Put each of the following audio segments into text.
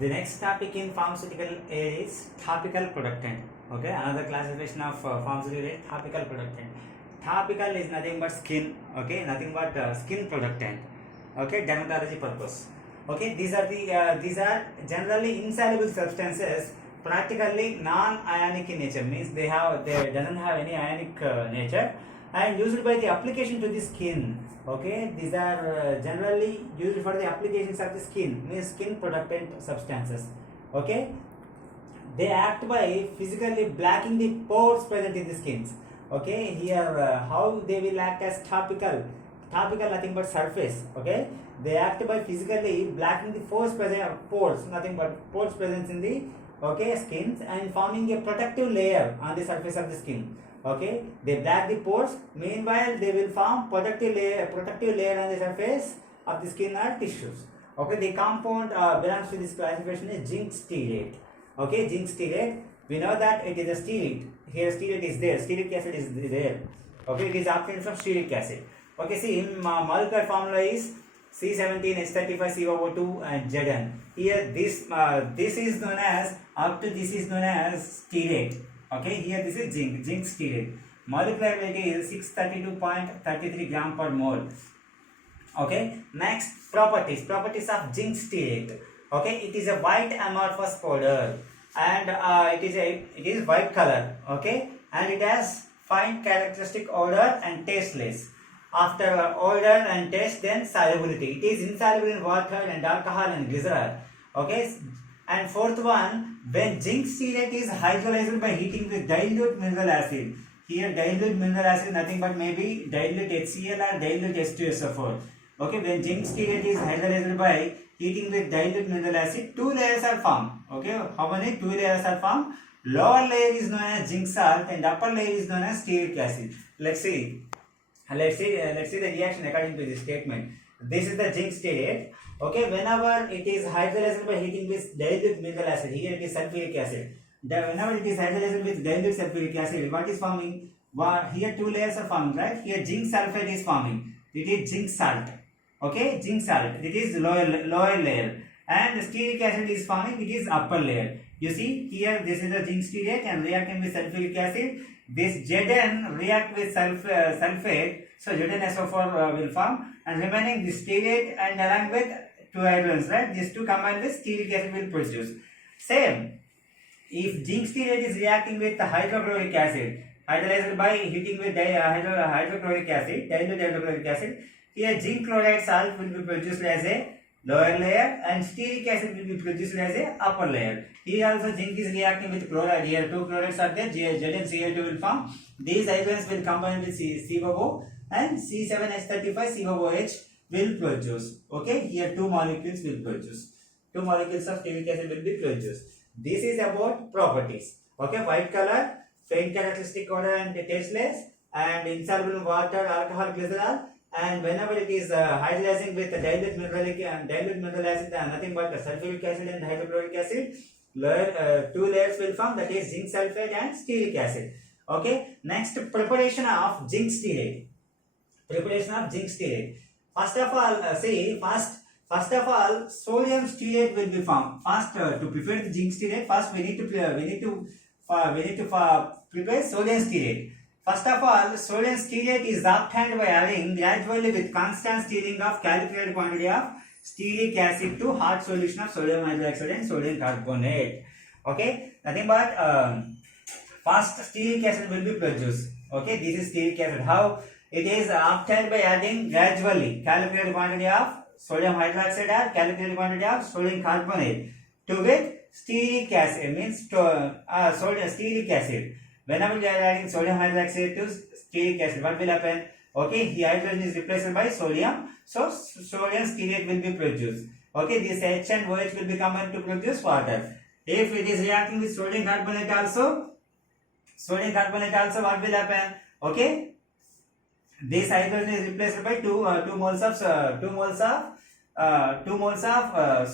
The next topic in pharmaceutical is topical productant. Okay, another classification of pharmaceutical is topical productant. Topical is nothing but skin. Okay, nothing but skin productant. Okay, dermatology purpose. Okay, these are generally insoluble substances, practically non-ionic in nature. Means they doesn't have any ionic nature, and used by the application to the skin. Okay, these are generally used for the applications of the skin, means skin protectant substances. Okay, they act by physically blacking the pores present in the skins. Okay, here how they will act as topical nothing but surface. Okay, they act by physically blacking the pores nothing but pores present in the skins, and forming a protective layer on the surface of the skin. Okay, they black the pores, meanwhile they will form protective layer on the surface of the skin or tissues. Okay, the compound belongs to this classification is zinc stearate. Okay, zinc stearate, we know that it is a stearate. Here stearate is there, stearic acid is there. Okay, it is obtained from stearic acid. Okay, see in molecular formula is C17H35COO2 and Zn. Here this is known as this is known as stearate. Okay, here this is zinc stearate. Molecular weight is 632.33 gram per mole. Okay, next properties of zinc stearate. Okay, it is a white amorphous powder, and it is white color. Okay, and it has fine characteristic odor and tasteless. After odor and taste, then solubility. It is insoluble in water and alcohol and glycerol. Okay, and fourth one, when zinc stearate is hydrolyzed by heating with dilute mineral acid. Here dilute mineral acid nothing but maybe dilute HCl or dilute H2SO4. Okay, when zinc stearate is hydrolyzed by heating with dilute mineral acid, two layers are formed. Okay, how many? Two layers are formed. Lower layer is known as zinc salt and upper layer is known as stearic acid. Let's see the reaction according to this statement. This is the zinc stearate. Okay, whenever it is hydrolyzed by heating with dilute mineral acid, here it is sulfuric acid. Whenever it is hydrolyzed with dilute sulfuric acid, what is forming? Here two layers are forming, right? Here zinc sulfate is forming. It is zinc salt. Okay, zinc salt. It is lower layer. And stearic acid is forming. It is upper layer. You see here, this is the zinc stearate and reacting with sulfuric acid. This Zn react with sulfate, so ZnSO4 will form, and remaining this stearate and along with two hydrogens, right? These two combined with stearic acid will produce. Same, if zinc stearate is reacting with hydrochloric acid, hydrolyzed by heating with hydrochloric acid, dilute hydrochloric acid, here zinc chloride salt will be produced as a lower layer and stearic acid will be produced as a upper layer. Here also zinc is reacting with chloride. Here two chlorides are there, ZnCl2 will form. These hydrogens will combine with COO and C7H35COOH will produce. Okay, here two molecules will produce. Two molecules of stearic acid will be produced. This is about properties. Okay, white color, faint characteristic odor and tasteless, and insoluble in water, alcohol, glycerol. And whenever it is hydrolyzing with dilute mineral acid, nothing but sulfuric acid and hydrochloric acid, two layers will form, that is zinc sulfate and stearic acid. Okay, next preparation of zinc stearate. First of all, sodium stearate will be formed. First, to prepare the zinc stearate, first we need to prepare sodium stearate. First of all, sodium stearate is obtained by adding gradually with constant stirring of calculated quantity of stearic acid to hot solution of sodium hydroxide and sodium carbonate. Okay, nothing but first stearic acid will be produced. Okay, this is stearic acid. How it is obtained by adding gradually calculated quantity of sodium hydroxide or calculated quantity of sodium carbonate to with stearic acid, means stearic acid. Whenever we are adding sodium hydroxide to stearic acid, what will happen? Okay, the hydrogen is replaced by sodium, so sodium stearate will be produced. Okay, this H and OH will be combined to produce water. If it is reacting with sodium carbonate also, what will happen? Okay, this hydrogen is replaced by two moles of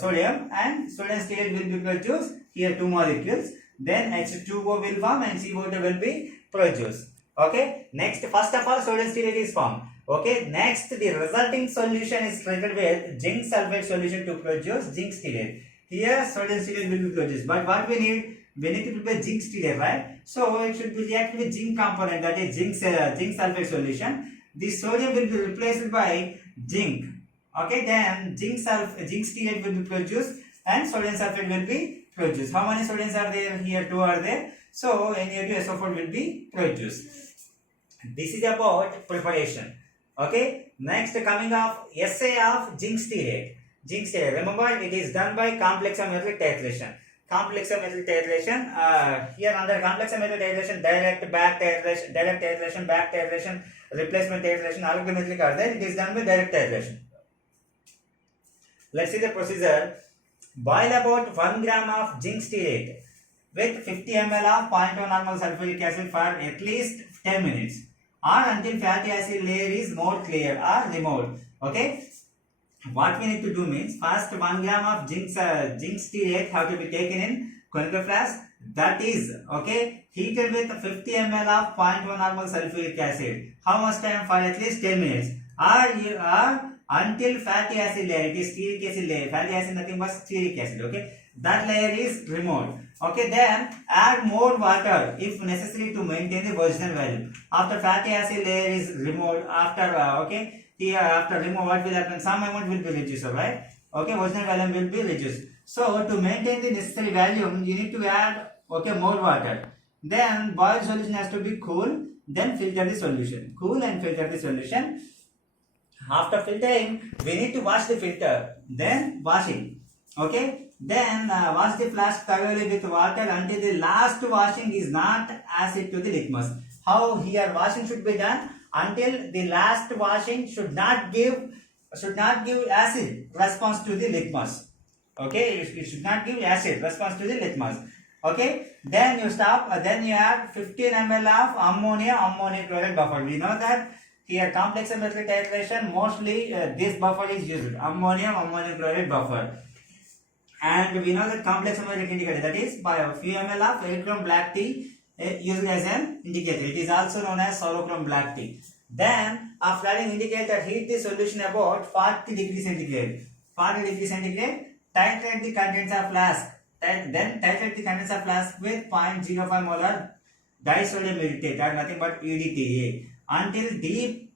sodium, and sodium stearate will be produced. Here two molecules. Then H2O will form and CO2 will be produced. Okay, next, first of all, sodium stearate is formed. Okay, next the resulting solution is treated with zinc sulfate solution to produce zinc stearate. here sodium stearate will be produced. But what we need to prepare zinc stearate, right? So it should be reacted with zinc component, that is zinc sulfate solution. The sodium will be replaced by zinc. Okay, then zinc stearate will be produced and sodium sulfate will be produced. How many sodiums are there? Here 2 are there. So Na2SO4 will be produced. This is about preparation. Okay, next coming of assay of zinc stearate. Zinc stearate, remember it is done by complexometric titration. Complexometric titration, here under complexometric titration, direct titration, back titration, replacement titration, algometric are there. It is done by direct titration. Let's see the procedure. Boil about 1 gram of zinc stearate with 50 ml of 0.1 normal sulfuric acid for at least 10 minutes or until fatty acid layer is more clear or removed. Okay, what we need to do means, first 1 gram of zinc stearate have to be taken in conical flask, that is okay, heated with 50 ml of 0.1 normal sulfuric acid. How much time? For at least 10 minutes or until fatty acid layer, it is stearic acid layer, fatty acid nothing but stearic acid, okay, that layer is removed. Okay, then add more water if necessary to maintain the original value. After fatty acid layer is removed, after here after remove, what will happen? Some amount will be reduced, right? Okay, original value will be reduced. So to maintain the necessary value, you need to add more water. Then boiled solution has to be cool. Then filter the solution. Cool and filter the solution. After filtering, we need to wash the filter. Then washing. Okay. Then wash the flask thoroughly with water until the last washing is not acid to the litmus. How here washing should be done? Until the last washing should not give acid response to the litmus. Okay, it should not give acid response to the litmus. Okay, then you stop. Then you add 15 ml of ammonium chloride buffer. We know that here complexometric titration mostly this buffer is used, ammonium chloride buffer. And we know that complexometric indicator, that is by a few ml of erythrochrome black tea used as an indicator. It is also known as solochrome black tea. Then after adding indicator, heat the solution about 40 degrees centigrade. 40 degrees centigrade. Titrate the contents of flask. Then titrate the contents of flask with 0.05 molar disodium meditate or nothing but EDTA until deep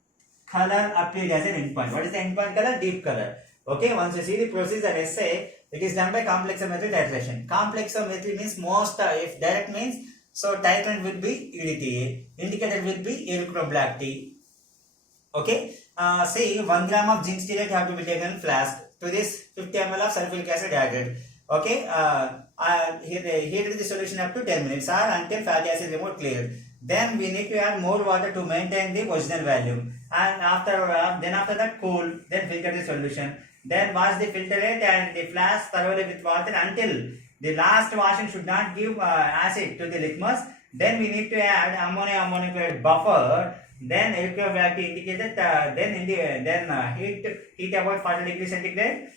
color appeared as an endpoint. What is the endpoint color? Deep color. Okay, once you see the procedure essay, it is done by complexometric titration. Complexometry means most, if direct means, so titrant will be EDTA, indicator will be erythrochrome black tea. Okay, say 1 gram of zinc stearate have to be taken in flask. To this 50 ml of sulfuric acid added. Okay, heated the solution up to 10 minutes or until fatty acid removed cleared. Then we need to add more water to maintain the original value. And after that cool, then filter the solution. Then wash the filtrate and the flask thoroughly with water until the last washing should not give acid to the litmus. Then we need to add ammonium chloride buffer. Then erythrochrome black tea indicated. Then heat about 40 degrees centigrade.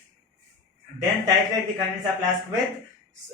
Then titrate the contents of flask with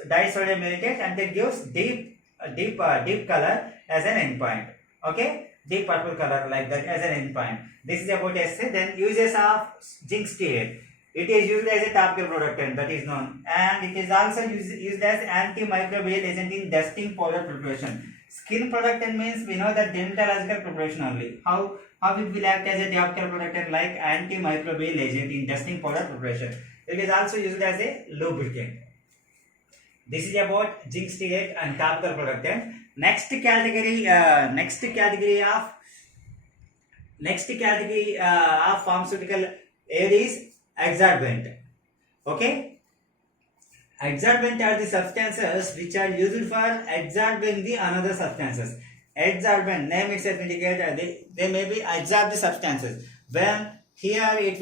disodium meditate until it gives deep color as an endpoint. Okay, deep purple color like that as an endpoint. This is about assay. Then uses of zinc stearate. It is used as a topical productant, that is known, and it is also used as antimicrobial agent in dusting powder preparation. Skin productant means we know that dermatological preparation only. How it will act as a topical productant like antimicrobial agent in dusting powder preparation. It is also used as a lubricant. This is about zinc stearate and topical productant. Next category of pharmaceutical aid is adsorbent. Okay, adsorbent are the substances which are used for adsorbing the another substances. Adsorbent, name itself indicates they may be adsorb the substances. When here it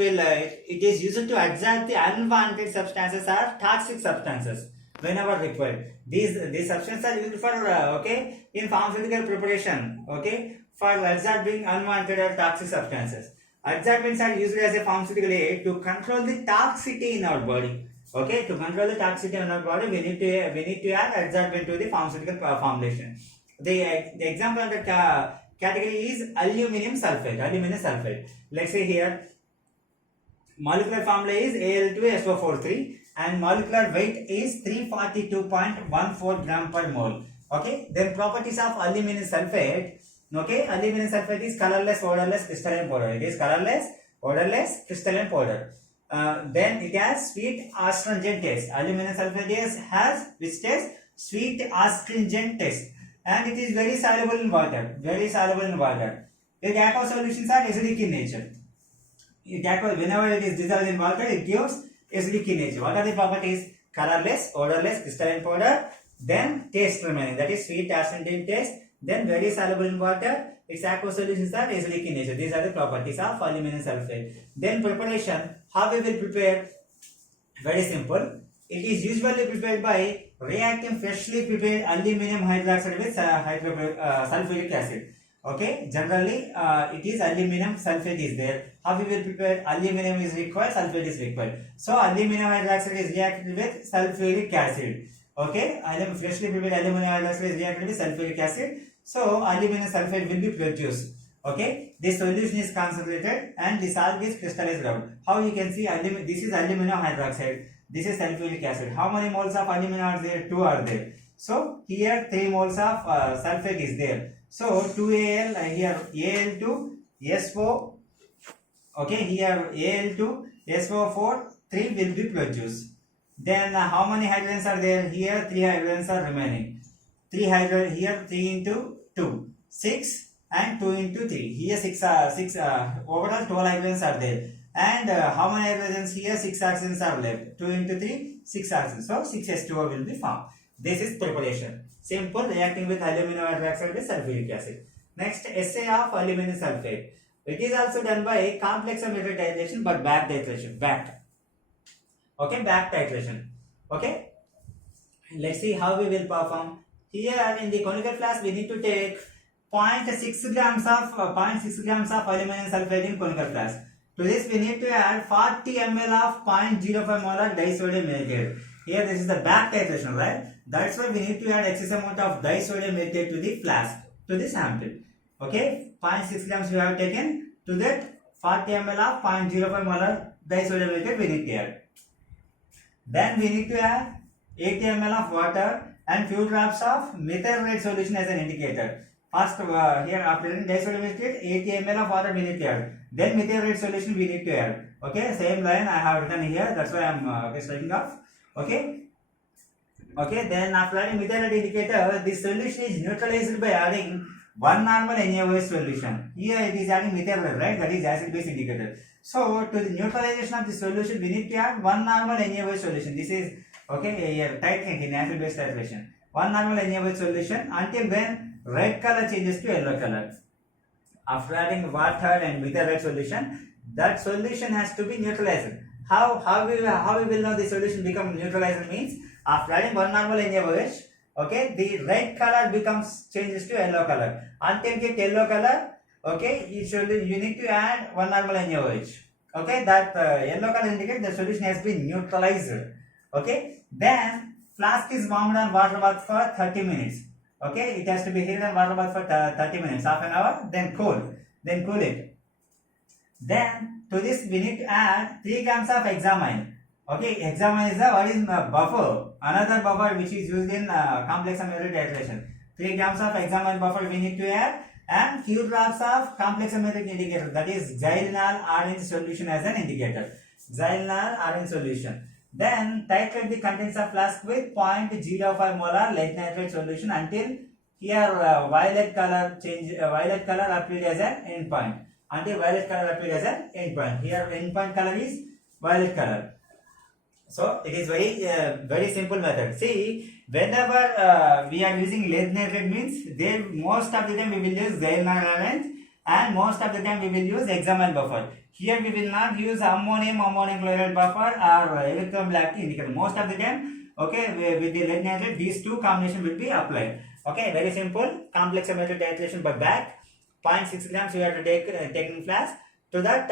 is used to adsorb the unwanted substances or toxic substances whenever required. These substances are used for in pharmaceutical preparation. Okay, for adsorbing unwanted or toxic substances. Adsorbents are used as a pharmaceutical aid to control the toxicity in our body. Okay, to control the toxicity in our body, we need to add adsorbent to the pharmaceutical formulation. The example of the category is aluminum sulfate. Let's say here molecular formula is Al2SO43 and molecular weight is 342.14 gram per mole. Okay, then properties of aluminum sulfate. Okay, aluminum sulfate is colorless, odorless, crystalline powder. It is colorless, odorless, crystalline powder. Then it has sweet astringent taste. Aluminum sulfate has which taste? Sweet astringent taste, and it is very soluble in water. Very soluble in water. Its aqueous solutions are acidic in nature. Whenever it is dissolved in water, it gives acidic in nature. What are the properties? Colorless, odorless, crystalline powder. Then taste remaining, that is sweet astringent taste. Then very soluble in water. Its aqueous solutions are acidic in nature. These are the properties of aluminum sulfate. Then preparation. How we will prepare? Very simple. It is usually prepared by reacting freshly prepared aluminum hydroxide with sulfuric acid. Okay, generally it is aluminum sulfate is there. How we will prepare? Aluminum is required, sulfate is required. So aluminum hydroxide is reacted with sulfuric acid. Okay, freshly prepared aluminum hydroxide is reacted with sulfuric acid. So aluminum sulfate will be produced. Okay, this solution is concentrated and the salt is crystallized out. How you can see? This is aluminum hydroxide. This is sulfuric acid. How many moles of aluminum are there? 2 are there. So here 3 moles of sulfate is there. So 2Al here Al2 SO. Okay, here Al2 SO4 3 will be produced. Then how many hydrogens are there? Here 3 hydrogens are remaining. 3 hydrogen here 3 into 2 6 and 2 into 3. Here 6 overall 12 hydrogens are there. And how many hydrogens here? 6 oxygens are left. 2 into 3 6 oxygens. So 6H2O will be formed. This is preparation. Simple, reacting with aluminum hydroxide with sulfuric acid. Next, assay of aluminum sulfate. It is also done by complex metal titration but back titration. Back. Okay, back titration. Okay. Let's see how we will perform. Here in the conical flask, we need to take 0.6 grams of aluminum sulfate in conical flask. To this, we need to add 40 ml of 0.05 molar disodium nitrate. Here, this is the back titration, right? That's why we need to add excess amount of disodium nitrate to the flask, to the sample. Okay, 0.6 grams we have taken. To that, 40 ml of 0.05 molar disodium nitrate we need to add. Then we need to add 80 ml of water and few drops of methyl red solution as an indicator. First, here after disodium nitrate, 80 ml of water we need to add. Then methyl red solution we need to add. Okay, same line I have written here. That's why I am starting off. Okay. Okay, then after adding methyl red indicator, this solution is neutralized by adding one normal NaOH solution. Here it is adding methyl red, right? That is acid base indicator. So to the neutralization of the solution, we need to add one normal NaOH solution. This is okay here titrant in acid base titration. One normal NaOH solution until when red color changes to yellow color. After adding water and methyl red solution, that solution has to be neutralized. How we will know the solution become neutralized means after adding one normal NaOH, okay, the red color changes to yellow color. Until get yellow color, okay, you need to add one normal NaOH. Okay, that yellow color indicates the solution has been neutralized. Okay, then flask is warmed on water bath for 30 minutes. Okay, it has to be heated on water bath for 30 minutes, half an hour, then cool it. Then to this we need to add 3 grams of hexamine. Okay, hexamine is what is buffer, another buffer which is used in complex amyloid titration. 3 grams of hexamine buffer we need to add and few drops of complex amyloid indicator, that is xylenol orange solution as an indicator. Xylenol orange solution. Then titrate the contents of flask with 0.05 molar lead nitrate solution until here violet color appeared as an endpoint. Until violet color appeared as an endpoint. Here endpoint color is violet color. So it is very simple method. See, whenever we are using lead nitrate means most of the time we will use xylenol orange and most of the time we will use hexamine buffer. Here we will not use ammonium chloride buffer or electromolality indicator. Most of the time, okay, with the lead nitrate, these two combination will be applied. Okay, very simple. Complex amyloid titration by back. 0.6 grams you have to take in flask. To that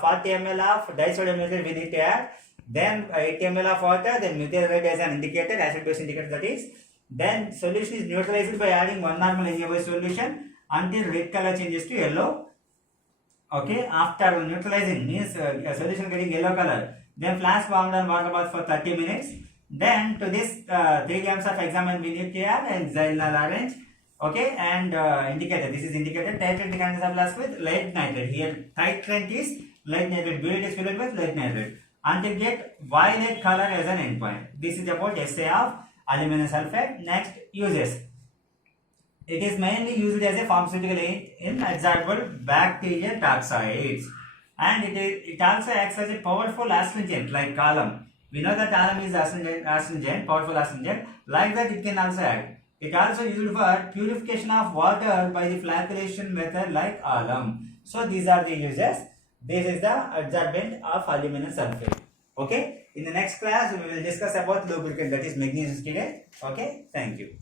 40 ml of disodium nitrate we need to add. Then 80 ml of water. Then methyl red as an indicator, acid base indicator that is. Then solution is neutralized by adding one normal NaOH solution until red color changes to yellow. Okay, after neutralizing means solution getting yellow color. Then flask warmed on water bath for 30 minutes. Then to this 3 grams of examined vinacre and xylitol orange. Okay, and indicator. This is indicated. Titrate the contents of flask with lead nitrate. Here titrate is lead nitrate. Bullet is filled with lead nitrate until get violet color as an endpoint. This is about assay of aluminum sulfate. Next, uses. It is mainly used as a pharmaceutical agent in adsorbable bacterial toxoids, and it also acts as a powerful astringent like alum. We know that alum is astringent, powerful astringent. Like that, it can also act. It also used for purification of water by the flocculation method like alum. So these are the uses. This is the adsorbent of aluminum sulfate. Okay. In the next class, we will discuss about lubricant, that is magnesium stearate. Okay. Thank you.